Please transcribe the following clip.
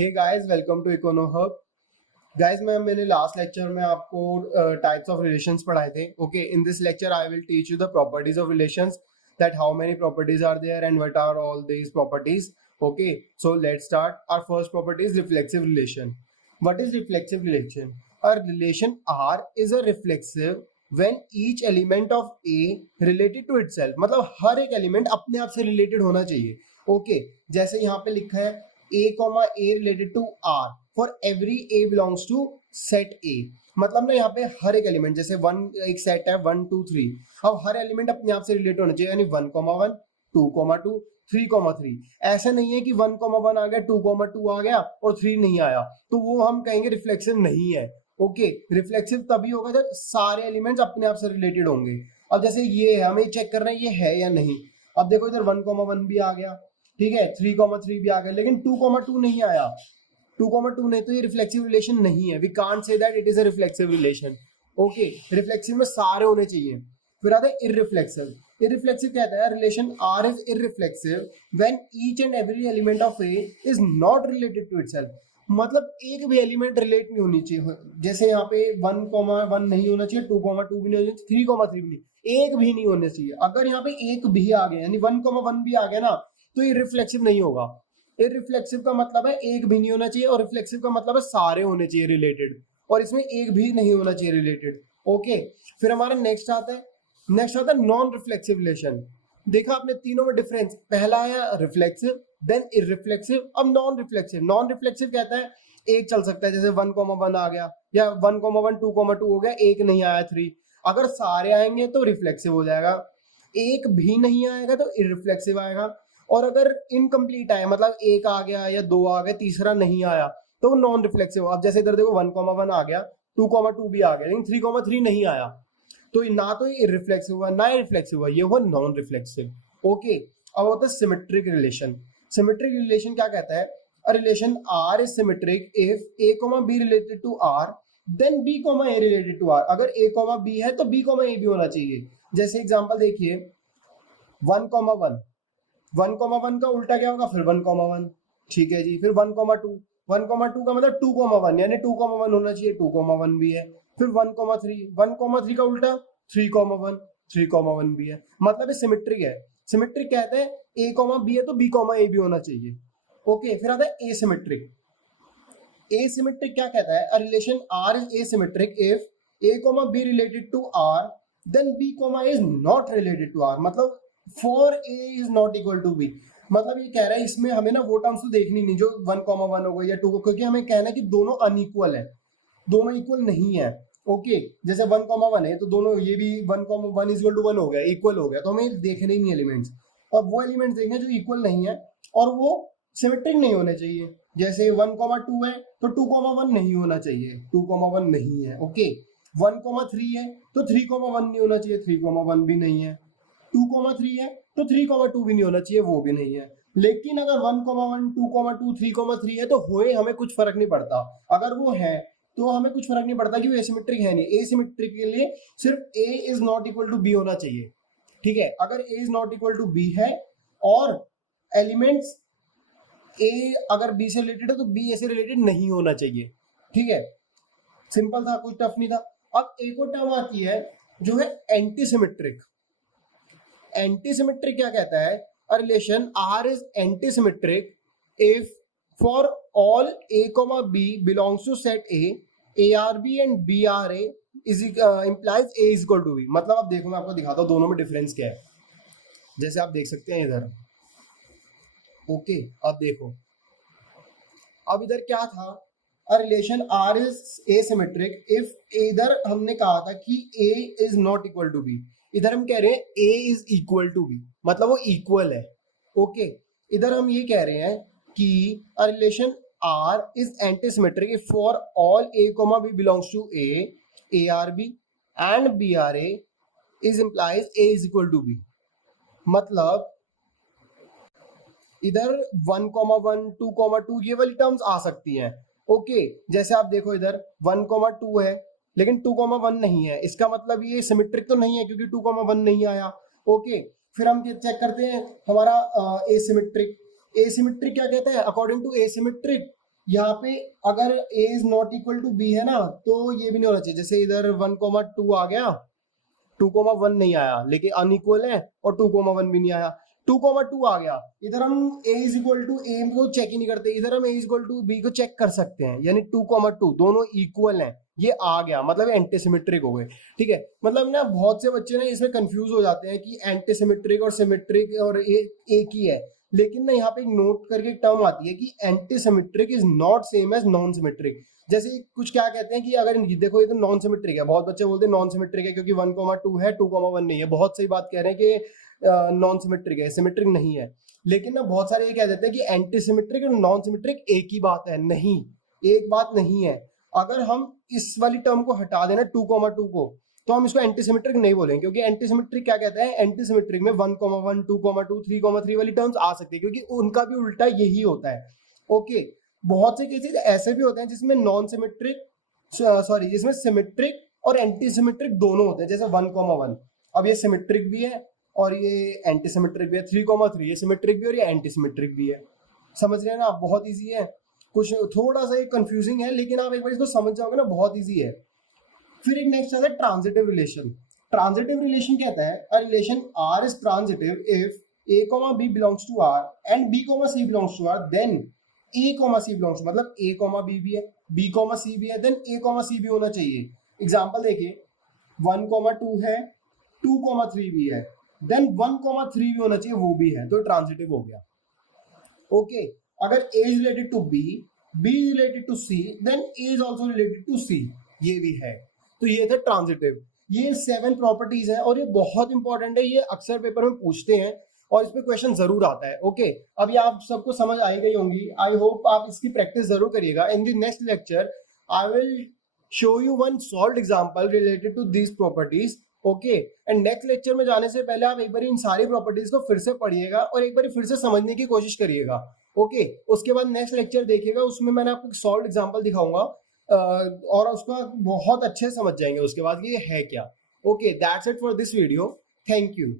Hey guys, welcome to Econo Hub. Guys, मैंने last lecture में आपको टाइप्स ऑफ रिलेशंस पढ़ाए थे। Okay, in this lecture I will teach you the properties of relations, that how many properties are there and what are all these properties. Okay, so let's start. Our first property is reflexive relation. What is reflexive relation? A relation R is a reflexive when each element of A related to itself, मतलब हर एक element अपने आप से related होना चाहिए। Okay, जैसे यहाँ पे लिखा है A, A related to R for every A belongs to set A। मतलब ना यहाँ पे हर एक एलिमेंट, जैसे एक सेट है 1 2 3, अब हर एलिमेंट अपने आप से रिलेटेड होना चाहिए, यानी 1,1 2,2 3,3। ऐसा नहीं है कि 1,1 आ गया 2,2 आ गया और 3 नहीं आया, तो वो हम कहेंगे रिफ्लेक्सिव नहीं है। ओके, रिफ्लेक्सिव तभी होगा जब सारे एलिमेंट्स अपने आप से रिलेटेड होंगे। अब जैसे ये है, हमें चेक करना है ये है या नहीं। अब देखो इधर 1,1 भी आ गया, ठीक है, 3,3 भी आ गया, लेकिन 2,2 नहीं आया। 2,2 नहीं, तो ये रिफ्लेक्सिव रिलेशन नहीं है। We can't say that it is a reflexive relation. Okay, reflexive में सारे होने चाहिए। फिर आता है इररिफ्लेक्सिव। इररिफ्लेक्सिव कहता है relation R is irreflexive when each and every element of A is not related to itself. मतलब एक भी एलिमेंट रिलेट नहीं होनी चाहिए। जैसे यहाँ पे 1,1 नहीं होना चाहिए, 2,2 भी नहीं होना चाहिए, 3,3 भी नहीं, एक भी नहीं होना चाहिए। अगर यहाँ पे एक भी आ गया, यानी 1,1 भी आ गया ना, तो ये रिफ्लेक्सिव नहीं होगा। इररिफ्लेक्सिव का मतलब है एक भी नहीं होना चाहिए, और रिफ्लेक्सिव का मतलब है सारे होने चाहिए रिलेटेड, और इसमें एक भी नहीं होना चाहिए रिलेटेड। ओके, फिर हमारा नेक्स्ट आता है नॉन रिफ्लेक्सिव रिलेशन। देखा आपने तीनों में डिफरेंस, पहला आया रिफ्लेक्सिव, देन इररिफ्लेक्सिव, अब नॉन रिफ्लेक्सिव। नॉन रिफ्लेक्सिव कहता है एक चल सकता है, जैसे 1,1 आ गया, या 1,1 2,2 हो गया, एक नहीं आया 3। अगर सारे आएंगे तो रिफ्लेक्सिव हो जाएगा, एक भी नहीं आएगा तो इररिफ्लेक्सिव आएगा। और अगर इनकम्प्लीट आया, मतलब एक आ गया या दो आ गए, तीसरा नहीं आया, तो वो नॉन रिफ्लेक्सिव। अब जैसे इधर देखो 1,1 आ गया, 2,2 भी आ गया, लेकिन 3,3 नहीं आया, तो ना तो ये इररिफ्लेक्सिव हुआ ना रिफ्लेक्सिव हुआ, ये हुआ नॉन रिफ्लेक्सिव। ओके, अब होता है सिमेट्रिक रिलेशन। सिमेट्रिक रिलेशन क्या कहता है? A relation R is symmetric if A comma B related to R, then B comma A related to R. अगर ए कॉमा बी है तो बी कॉमा ए भी होना चाहिए। जैसे एग्जांपल देखिए, 1,1 1,1 का उल्टा क्या होगा? फिर 1,1, ठीक है जी। फिर 1,2 1,2 का मतलब 2,1, यानी 2,1 होना चाहिए, 2,1 भी है। फिर 1,3 का उल्टा 3,1 3,1 भी है। मतलब ये सिमेट्रिक है। सिमेट्रिक कहते हैं ए कॉमा बी है तो बी कॉमा ए भी होना चाहिए। ओके, फिर आता है एसिमेट्रिक। एसिमेट्रिक क्या कहता है? A relation R is asymmetric if A comma B related to R, then B comma is not related to R. मतलब for a is not equal to B. मतलब ये कह रहा है इसमें हमें ना वो टर्म्स तो देखनी नहीं जो 1,1 हो गई या 2, क्योंकि हमें कहना है कि दोनों अनइक्वल है, दोनों इक्वल नहीं है। ओके, जैसे 1,1 है तो दोनों, ये भी 1,1 इज इक्वल टू 1 हो गया, इक्वल हो गया, तो हमें देखने ही नहीं एलिमेंट्स। और वो एलिमेंट्स देखेंगे जो इक्वल नहीं है और वो सिमेट्रिक नहीं होने चाहिए। जैसे 1,2 है तो 2,1 नहीं होना चाहिए, 2,1 नहीं है। ओके, 1,3 है तो 3,1 नहीं होना चाहिए, 3,1 भी नहीं है। 2,3 है तो 3,2 भी नहीं होना चाहिए, वो भी नहीं है। लेकिन अगर 1,1 2,2 3,3 है तो होए हमें कुछ फर्क नहीं पड़ता। अगर वो है तो हमें कुछ फर्क नहीं पड़ता कि वो एसिमेट्रिक है नहीं। एसिमेट्रिक के लिए सिर्फ a is not equal to b होना चाहिए, ठीक है। अगर a is not equal to b है और एलिमेंट्स ए अगर बी से रिलेटेड है तो बी ए से रिलेटेड नहीं होना चाहिए, ठीक है। सिंपल था, कुछ टफ नहीं था। अब एक और टर्म आती है जो है एंटीसिमेट्रिक। एंटीसिमेट्रिक क्या कहता है? A relation R is antisymmetric if for all A comma B belongs to set A R B and B R A is implies A is equal to B. मतलब अब देखो, मैं आपको दिखाता हूँ दोनों में डिफरेंस क्या है। जैसे आप देख सकते हैं इधर, ओके, अब देखो, अब इधर क्या था? A relation R is asymmetric if, इधर हमने कहा था कि a is not equal to b, इधर हम कह रहे हैं a is equal to B, मतलब वो इक्वल है। ओके, इधर हम ये कह रहे हैं कि a relation R is antisymmetric if for all A comma B belongs to A R B and B R A is implies A is equal to B. मतलब इधर 1,1 2,2 ये वाली टर्म्स आ सकती हैं। ओके, जैसे आप देखो इधर 1,2 है लेकिन 2,1 नहीं है, इसका मतलब ये सिमेट्रिक तो नहीं है क्योंकि 2,1 नहीं आया। ओके, फिर हम चेक करते हैं हमारा एसिमेट्रिक। एसिमेट्रिक क्या कहता है? अकॉर्डिंग टू एसिमेट्रिक यहाँ पे अगर a is not equal to b है ना, तो ये भी नहीं होना चाहिए। जैसे इधर 1,2 आ गया, 2,1 नहीं आया, लेकिन अनइक्वल है, और 2,1 भी नहीं आया। 2,2 आ गया, इधर हम a is equal to a को चेक ही नहीं करते, इधर हम a is equal to b को चेक कर सकते हैं, यानी 2,2 दोनों इक्वल हैं, ये आ गया, मतलब एंटीसिमेट्रिक हो गए। ठीक है, मतलब ना बहुत से बच्चे ना इसमें कंफ्यूज हो जाते हैं कि एंटीसिमेट्रिक और सिमेट्रिक और एक ही है, लेकिन ना यहाँ पे नोट करके एक टर्म आती है कि antisymmetric is not same as non symmetric. जैसे कुछ क्या कहते हैं कि अगर देखो ये तो नॉन सिमेट्रिक है, बहुत बच्चे बोलते हैं नॉन सिमेट्रिक है क्योंकि 1,2 है, 2,1 नहीं है। बहुत सही बात कह रहे हैं कि नॉन सिमेट्रिक है, सिमेट्रिक नहीं है। लेकिन ना बहुत सारे ये कह देते हैं कि एंटी सिमेट्रिक और नॉन सिमेट्रिक एक ही बात है। नहीं, एक बात नहीं है। अगर हम इस वाली टर्म को हटा देना 2,2 को, तो हम इसको एंटीसिमेट्रिक नहीं बोलेंगे, क्योंकि एंटीसिमेट्रिक क्या कहते हैं, एंटीसिमेट्रिक में 1,1, 2,2, 3,3 वाली टर्म्स आ सकती है, क्योंकि उनका भी उल्टा यही होता है। ओके, बहुत से केसेस ऐसे भी होते हैं जिसमें नॉन सिमेट्रिक जिसमें सिमेट्रिक और एंटीसिमेट्रिक दोनों होते हैं, जैसे 1,1। अब ये सिमेट्रिक भी है और ये एंटीसिमेट्रिक भी है। 3,3 ये सिमेट्रिक भी और ये एंटीसिमेट्रिक भी है। समझ रहे हैं ना आप? बहुत इजी है, कुछ थोड़ा सा ये कंफ्यूजिंग है, लेकिन आप एक बार इसको समझ जाओगे ना, बहुत इजी है। फिर एक नेक्स्ट आता है ट्रांजिटिव रिलेशन। ट्रांजिटिव रिलेशन कहता है a relation R is transitive if a, b belongs to r and b, c belongs to r, then a, c belongs, मतलब a, b भी है, b, c भी है, then a, c भी होना चाहिए। एग्जांपल देखिए, 1,2 है, 2,3 भी है, देन 1,3 भी होना चाहिए, वो भी है, तो ट्रांजिटिव हो गया। ओके, अगर a is related to b, b is related to c, then a is also related to c, ये भी है। तो ये था ट्रांजिटिव। ये 7 प्रॉपर्टीज है और ये बहुत इंपॉर्टेंट है, ये अक्सर पेपर में पूछते हैं और इस पे क्वेश्चन जरूर आता है। ओके, अब ये आप सबको समझ आई गई होंगी। आई होप आप इसकी प्रैक्टिस जरूर करिएगा। In the next lecture I will show you one solved example related to these properties. Okay, and next lecture में जाने से पहले आप एक बार इन सारी प्रॉपर्टीज को फिर से पढ़िएगा और एक बार फिर से समझने की कोशिश करिएगा। ओके, उसके बाद नेक्स्ट लेक्चर देखिएगा, उसमें मैंने आपको सॉल्व्ड एग्जांपल दिखाऊंगा और उसको बहुत अच्छे से समझ जाएंगे उसके बाद ये है क्या। Okay, that's it for this video. Thank you.